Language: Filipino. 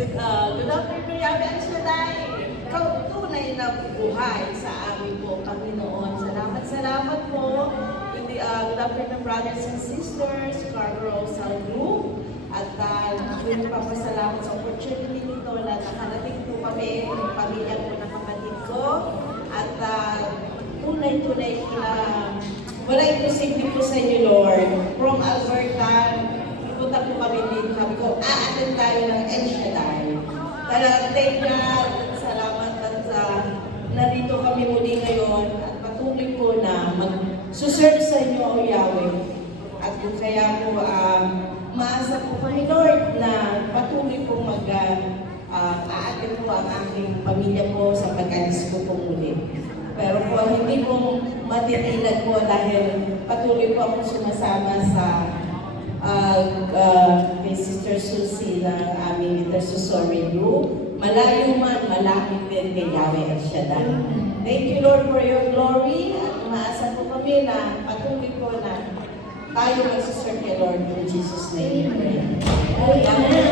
Good afternoon, Yahweh El Shaddai. Ikaw tunay na buhay sa amin po, Panginoon. Salamat po. Good afternoon, brothers and sisters, Scarborough South Group. At ako'y papasalamat sa opportunity nito na nakarating po kami, yung pamilya po ng kapatid ko. At tunay-tunay po na wala imposible po sa inyo, Lord. From Alberta, punta po kami dito. Sabi ko, attend tayo ng El Shaddai. Talagang thank God, salamat at narito kami muli ngayon at patuloy po na mag-serve sa inyo, O Yahweh. At kaya po, maasa po kami, Lord, na patuloy po mag-attend po ang aking pamilya po sa pag-alis ko po muli. Pero po, hindi po matitilag po dahil patuloy po akong sumasama sa kay Sister Susie ng aming intercessory group. Malayo man, malapit din kay Yahweh El Shaddai. Thank you, Lord, for your glory. At umaasa po kami na patuloy po na tayo magsiserve kay Lord in Jesus' name. Amen.